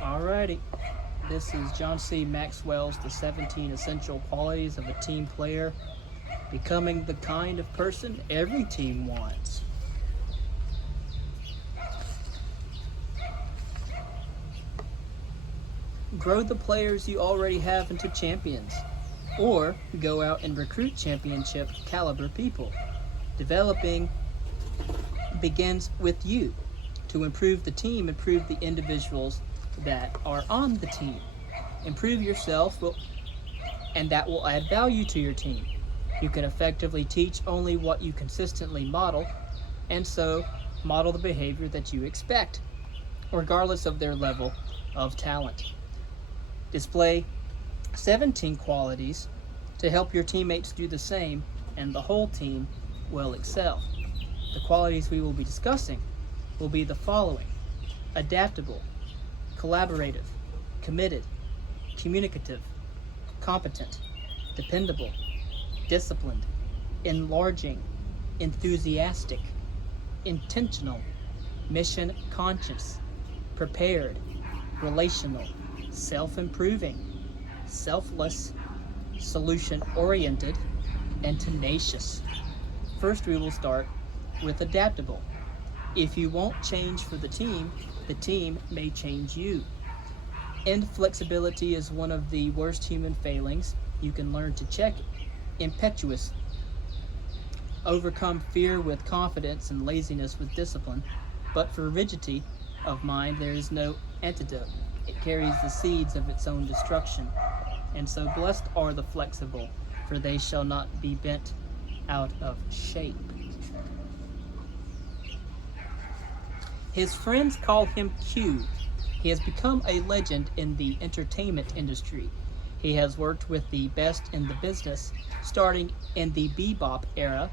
Alrighty, this is John C. Maxwell's The 17 Essential Qualities of a Team Player, becoming the kind of person every team wants. Grow the players you already have into champions, or go out and recruit championship caliber people. Developing begins with you. To improve the team, improve the individuals that are on the team. Improve yourself, and that will add value to your team. You can effectively teach only what you consistently model, and so model the behavior that you expect, regardless of their level of talent. Display 17 qualities to help your teammates do the same, and the whole team will excel. The qualities we will be discussing will be the following: adaptable, collaborative, committed, communicative, competent, dependable, disciplined, enlarging, enthusiastic, intentional, mission conscious, prepared, relational, self-improving, selfless, solution-oriented, and tenacious. First, we will start with adaptable. If you won't change for the team may change you. Inflexibility is one of the worst human failings. You can learn to check impetuous, overcome fear with confidence, and laziness with discipline. But for rigidity of mind, there is no antidote. It carries the seeds of its own destruction. And so blessed are the flexible, for they shall not be bent out of shape. His friends call him Q. He has become a legend in the entertainment industry. He has worked with the best in the business, starting in the bebop era: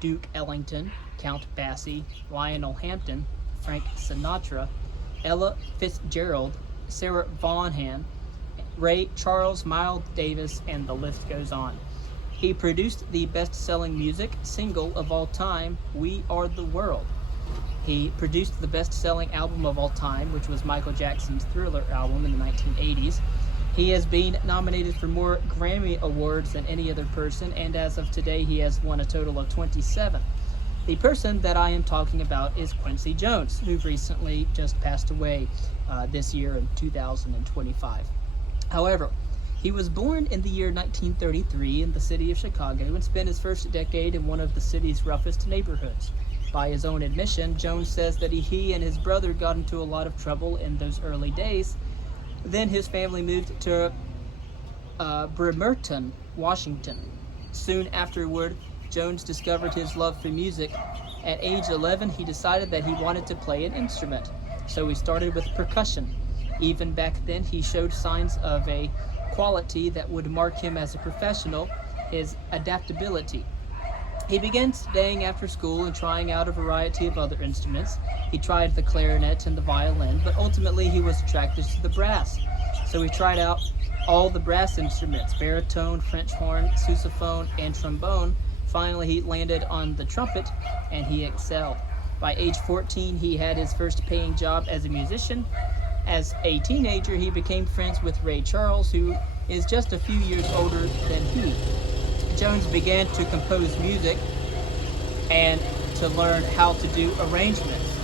Duke Ellington, Count Basie, Lionel Hampton, Frank Sinatra, Ella Fitzgerald, Sarah Vaughan, Ray Charles, Miles Davis, and the list goes on. He produced the best-selling music single of all time, We Are the World. He produced the best-selling album of all time, which was Michael Jackson's Thriller album in the 1980s. He has been nominated for more Grammy Awards than any other person, and as of today, he has won a total of 27. The person that I am talking about is Quincy Jones, who recently just passed away this year in 2025. However, he was born in the year 1933 in the city of Chicago and spent his first decade in one of the city's roughest neighborhoods. By his own admission, Jones says that he and his brother got into a lot of trouble in those early days. Then his family moved to Bremerton, Washington. Soon afterward, Jones discovered his love for music. At age 11, he decided that he wanted to play an instrument, so he started with percussion. Even back then, he showed signs of a quality that would mark him as a professional: his adaptability. He began staying after school and trying out a variety of other instruments. He tried the clarinet and the violin, but ultimately he was attracted to the brass. So he tried out all the brass instruments: baritone, French horn, sousaphone, and trombone. Finally, he landed on the trumpet, and he excelled. By age 14, he had his first paying job as a musician. As a teenager, he became friends with Ray Charles, who is just a few years older than he. Jones began to compose music and to learn how to do arrangements.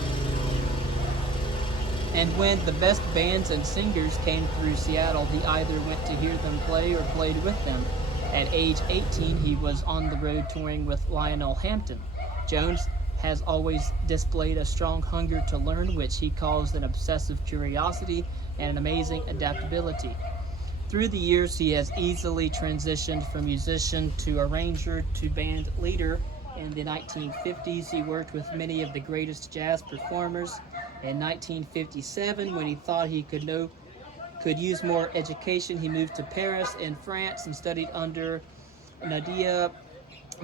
And when the best bands and singers came through Seattle, he either went to hear them play or played with them. At age 18, he was on the road touring with Lionel Hampton. Jones has always displayed a strong hunger to learn, which he calls an obsessive curiosity and an amazing adaptability. Through the years, he has easily transitioned from musician to arranger to band leader. In the 1950s, he worked with many of the greatest jazz performers. In 1957, when he thought he could use more education, he moved to Paris in France and studied under Nadia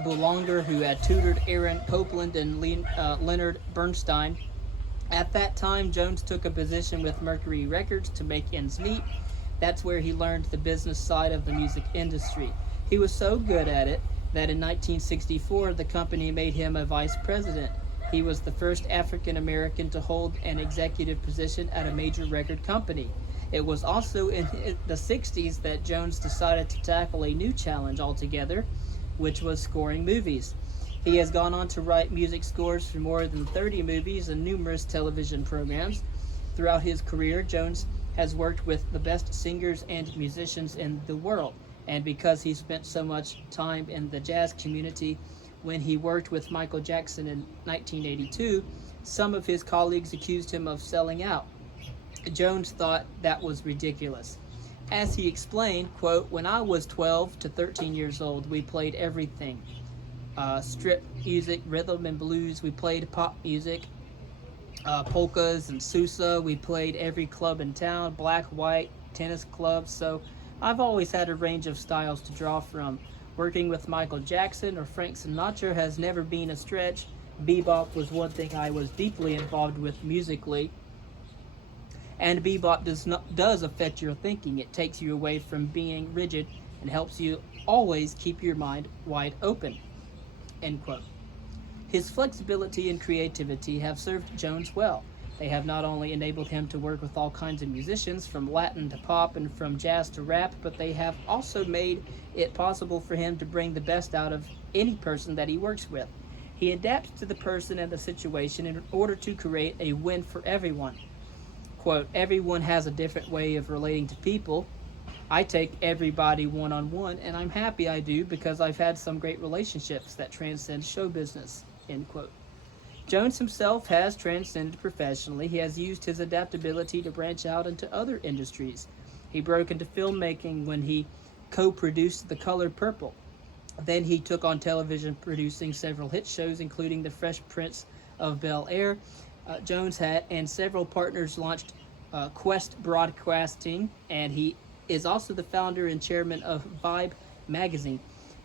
Boulanger, who had tutored Aaron Copland and Leonard Bernstein. At that time, Jones took a position with Mercury Records to make ends meet. That's where he learned the business side of the music industry. He was so good at it that in 1964, the company made him a vice president. He was the first African American to hold an executive position at a major record company. It was also in the 60s that Jones decided to tackle a new challenge altogether, which was scoring movies. He has gone on to write music scores for more than 30 movies and numerous television programs. Throughout his career, Jones has worked with the best singers and musicians in the world, and because he spent so much time in the jazz community when he worked with Michael Jackson in 1982, some of his colleagues accused him of selling out. Jones thought that was ridiculous. As he explained, quote, "When I was 12 to 13 years old, we played everything. Strip music, rhythm and blues. We played pop music, polkas and Sousa. We played every club in town, black, white, tennis clubs. So I've always had a range of styles to draw from. Working with Michael Jackson or Frank Sinatra has never been a stretch. Bebop was one thing I was deeply involved with musically. And bebop does affect your thinking. It takes you away from being rigid and helps you always keep your mind wide open." End quote. His flexibility and creativity have served Jones well. They have not only enabled him to work with all kinds of musicians, from Latin to pop and from jazz to rap, but they have also made it possible for him to bring the best out of any person that he works with. He adapts to the person and the situation in order to create a win for everyone. Quote, "Everyone has a different way of relating to people. I take everybody one-on-one, and I'm happy I do because I've had some great relationships that transcend show business." End quote. Jones himself has transcended professionally. He has used his adaptability to branch out into other industries. He broke into filmmaking when he co-produced The Color Purple. Then he took on television, producing several hit shows, including The Fresh Prince of Bel-Air. Jones had and several partners launched Quest Broadcasting, and he is also the founder and chairman of Vibe magazine.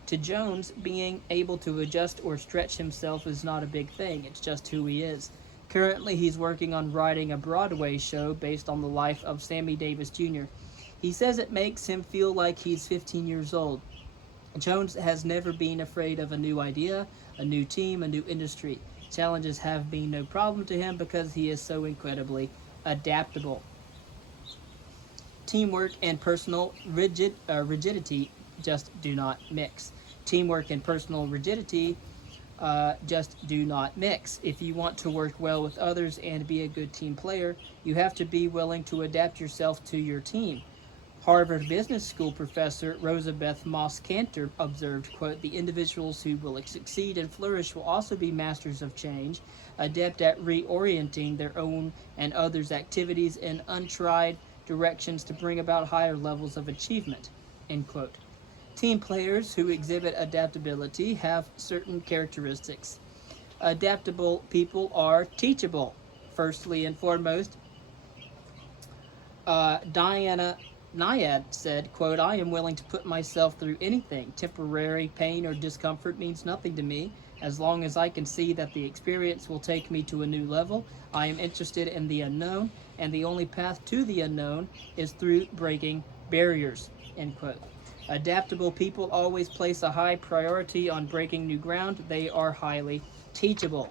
To Jones, being able to adjust or stretch himself is not a big thing. It's just who he is. Currently, he's working on writing a Broadway show based on the life of Sammy Davis Jr. He says it makes him feel like he's 15 years old. Jones has never been afraid of a new idea, a new team, a new industry. Challenges have been no problem to him because he is so incredibly adaptable. Teamwork and personal rigidity just do not mix. Teamwork and personal rigidity just do not mix. If you want to work well with others and be a good team player, you have to be willing to adapt yourself to your team. Harvard Business School professor Rosabeth Moss Kanter observed, quote, "The individuals who will succeed and flourish will also be masters of change, adept at reorienting their own and others' activities in untried directions to bring about higher levels of achievement." End quote. Team players who exhibit adaptability have certain characteristics. Adaptable people are teachable. Firstly and foremost, Diana Nyad said, quote, "I am willing to put myself through anything. Temporary pain or discomfort means nothing to me. As long as I can see that the experience will take me to a new level, I am interested in the unknown, and the only path to the unknown is through breaking barriers." End quote. Adaptable people always place a high priority on breaking new ground. They are highly teachable.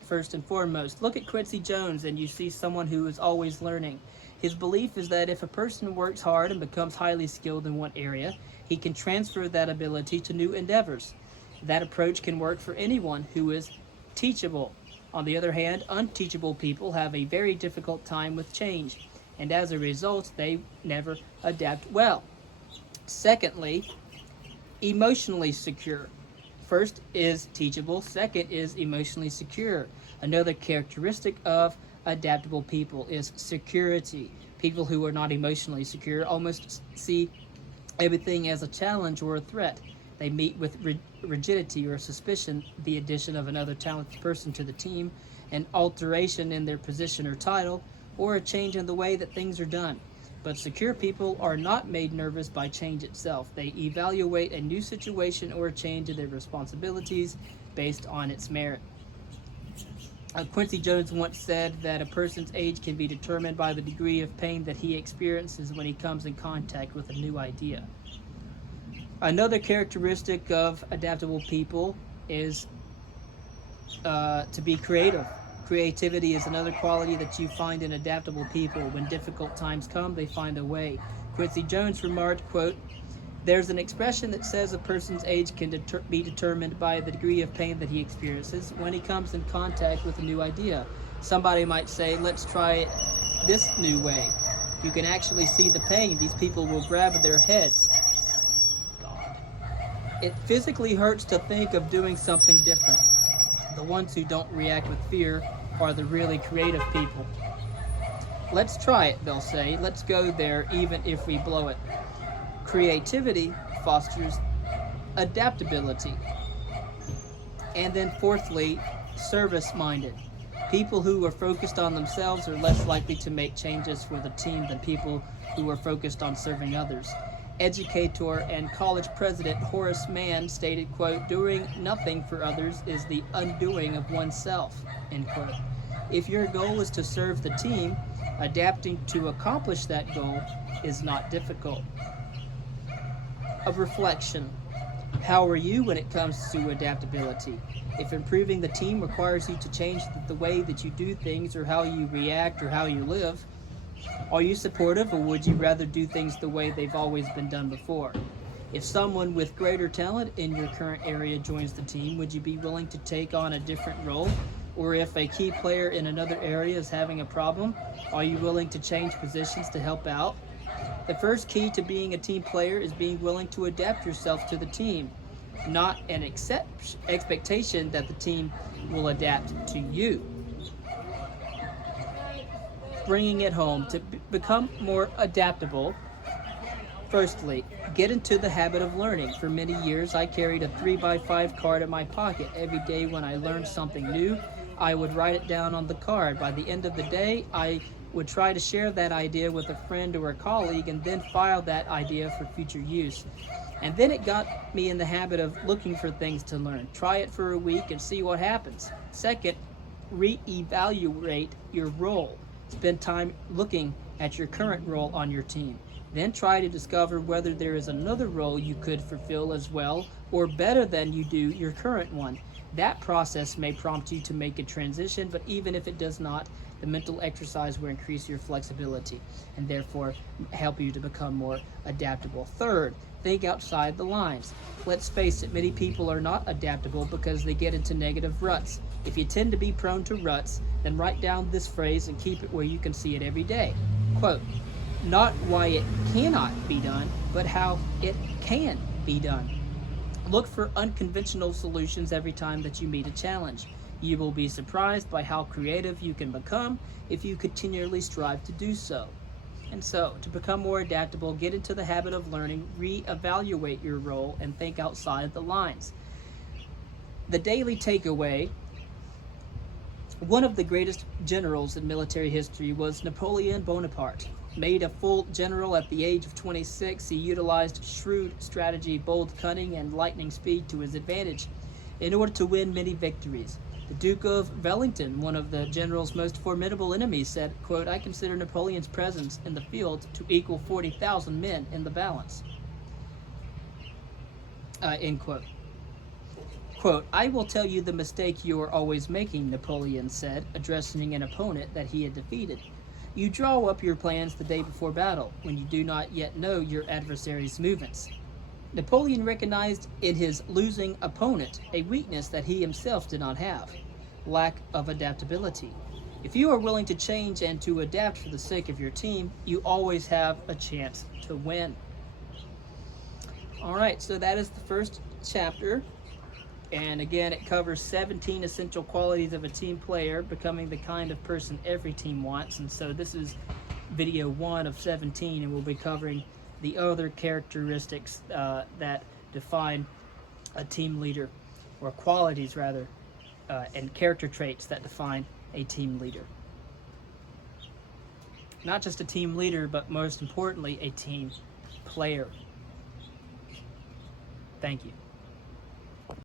First and foremost, look at Quincy Jones and you see someone who is always learning. His belief is that if a person works hard and becomes highly skilled in one area, he can transfer that ability to new endeavors. That approach can work for anyone who is teachable. On the other hand, unteachable people have a very difficult time with change, and as a result, they never adapt well. Secondly, emotionally secure. First is teachable, second is emotionally secure. Another characteristic of adaptable people is security. People who are not emotionally secure almost see everything as a challenge or a threat. They meet with rigidity or suspicion, the addition of another talented person to the team, an alteration in their position or title, or a change in the way that things are done. But secure people are not made nervous by change itself. They evaluate a new situation or a change in their responsibilities based on its merit. Quincy Jones once said that a person's age can be determined by the degree of pain that he experiences when he comes in contact with a new idea. Another characteristic of adaptable people is to be creative. Creativity is another quality that you find in adaptable people. When difficult times come, they find a way. Quincy Jones remarked, quote, "There's an expression that says a person's age can be determined by the degree of pain that he experiences when he comes in contact with a new idea. Somebody might say, let's try this new way. You can actually see the pain. These people will grab their heads. God. It physically hurts to think of doing something different. The ones who don't react with fear are the really creative people. Let's try it, they'll say. Let's go there even if we blow it." Creativity fosters adaptability. And then fourthly, service-minded. People who are focused on themselves are less likely to make changes for the team than people who are focused on serving others. Educator and college president Horace Mann stated, quote, "Doing nothing for others is the undoing of oneself," end quote. If your goal is to serve the team, adapting to accomplish that goal is not difficult. A reflection. How are you when it comes to adaptability? If improving the team requires you to change the way that you do things or how you react or how you live, are you supportive, or would you rather do things the way they've always been done before? If someone with greater talent in your current area joins the team, would you be willing to take on a different role? Or if a key player in another area is having a problem, are you willing to change positions to help out? The first key to being a team player is being willing to adapt yourself to the team, not an expectation that the team will adapt to you. Bringing it home, to become more adaptable, firstly, get into the habit of learning. For many years, I carried a 3x5 card in my pocket. Every day when I learned something new, I would write it down on the card. By the end of the day, I would try to share that idea with a friend or a colleague and then file that idea for future use. And then it got me in the habit of looking for things to learn. Try it for a week and see what happens. Second, reevaluate your role. Spend time looking at your current role on your team. Then try to discover whether there is another role you could fulfill as well or better than you do your current one. That process may prompt you to make a transition, but even if it does not, the mental exercise will increase your flexibility and therefore help you to become more adaptable. Third, think outside the lines. Let's face it, many people are not adaptable because they get into negative ruts. If you tend to be prone to ruts, then write down this phrase and keep it where you can see it every day. Quote, "Not why it cannot be done, but how it can be done." Look for unconventional solutions every time that you meet a challenge. You will be surprised by how creative you can become if you continually strive to do so. And so, to become more adaptable, get into the habit of learning, reevaluate your role, and think outside the lines. The daily takeaway: one of the greatest generals in military history was Napoleon Bonaparte. Made a full general at the age of 26, he utilized shrewd strategy, bold cunning, and lightning speed to his advantage in order to win many victories. The Duke of Wellington, one of the general's most formidable enemies, said, quote, "I consider Napoleon's presence in the field to equal 40,000 men in the balance." End quote. Quote, "I will tell you the mistake you are always making," Napoleon said, addressing an opponent that he had defeated. "You draw up your plans the day before battle, when you do not yet know your adversary's movements." Napoleon recognized in his losing opponent a weakness that he himself did not have: lack of adaptability. If you are willing to change and to adapt for the sake of your team, you always have a chance to win. All right, so that is the first chapter. And again, it covers 17 essential qualities of a team player, becoming the kind of person every team wants. And so this is video 1 of 17, and we'll be covering the other characteristics that define a team leader, or qualities rather, and character traits that define a team leader. Not just a team leader, but most importantly, a team player. Thank you.